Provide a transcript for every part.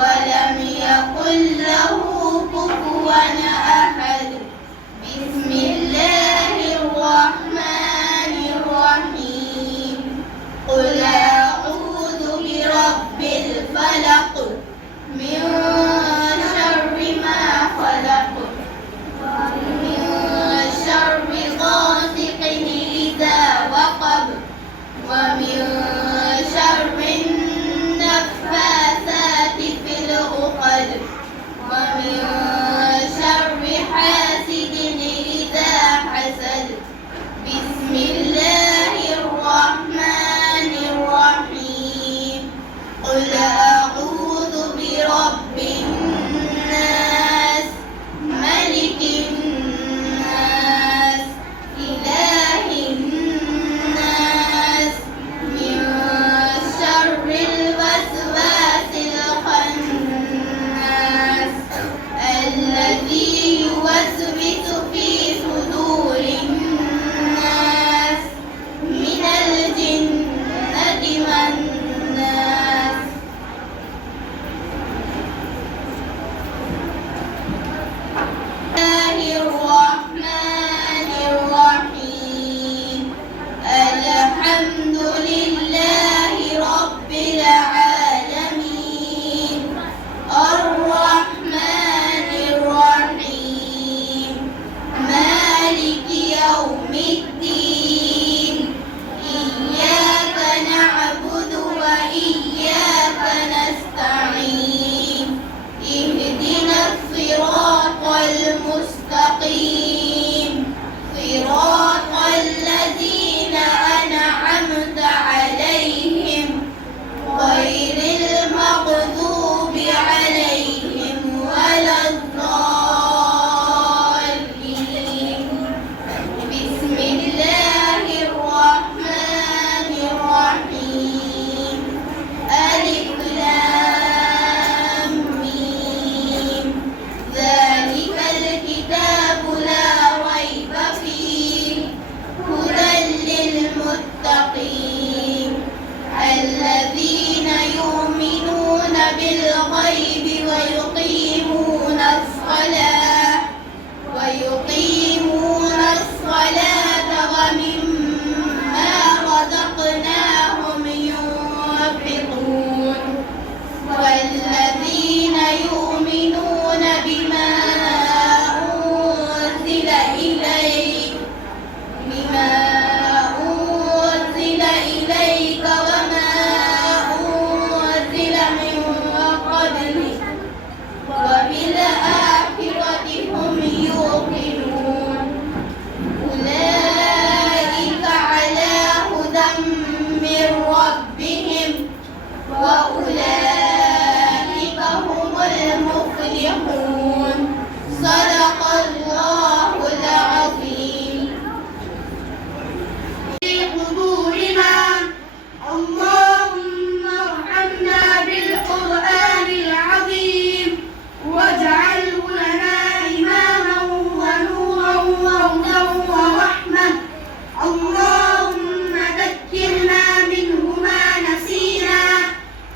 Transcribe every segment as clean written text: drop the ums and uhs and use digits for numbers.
ولم يكن له كفوا أحد. بسم الله الرحمن الرحيم. قل أعوذ برب الفلق من شر ما خلق ومن شر غاسق إذا وقب ومن شر النفاثات في العقد ومن شر حاسد إذا حسد. بسم الله الرحمن الرحيم. قل أعوذ برب الناس ملك الناس إله الناس من شر الوسواس الخناس الذي يوسوس في صدور الناس من الجنة والناس. الرحمن الرحيم. الحمد لله رب العالمين. الرحمن الرحيم. مالك يوم الدين. إياك نعبد وإياك نستعين. اهدنا الصراط المستقيم صراط الذين أنعمت عليهم غير المغضوب عليهم ولا الضالين. بسم الله الرحمن الرحيم. ألف لام ميم. ذلك الكتاب لا ريب فيه هدى للمتقين الذين يؤمنون بالغيب ويقيمون الصلاة ومما رزقناهم ينفقون والذين يؤمنون بما أنزل إليك وما أنزل من قبلك وبالآخرة هم يوقنون. أولئك على هدى من ربهم وأولئك هم المفلحون. صدق الله العظيم. في قبورنا اللهم ارحمنا بالقرآن العظيم واجعله لنا إماما ونورا وهدى ورحمة. اللهم ذكرنا منه ما نسينا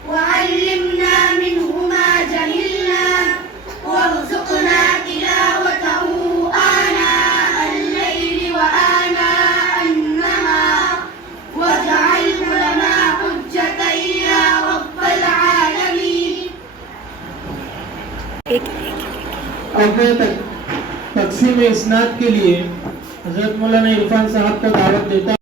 وعلمنا منه ما جهلنا وارزقنا تلاوته آناء الليل وآناء النهار واجعله لنا حجة يا رب العالمين. अब मैं तकसीम इस्नाद के लिए हज़रत मौलाना इरफान साहब को दावत देता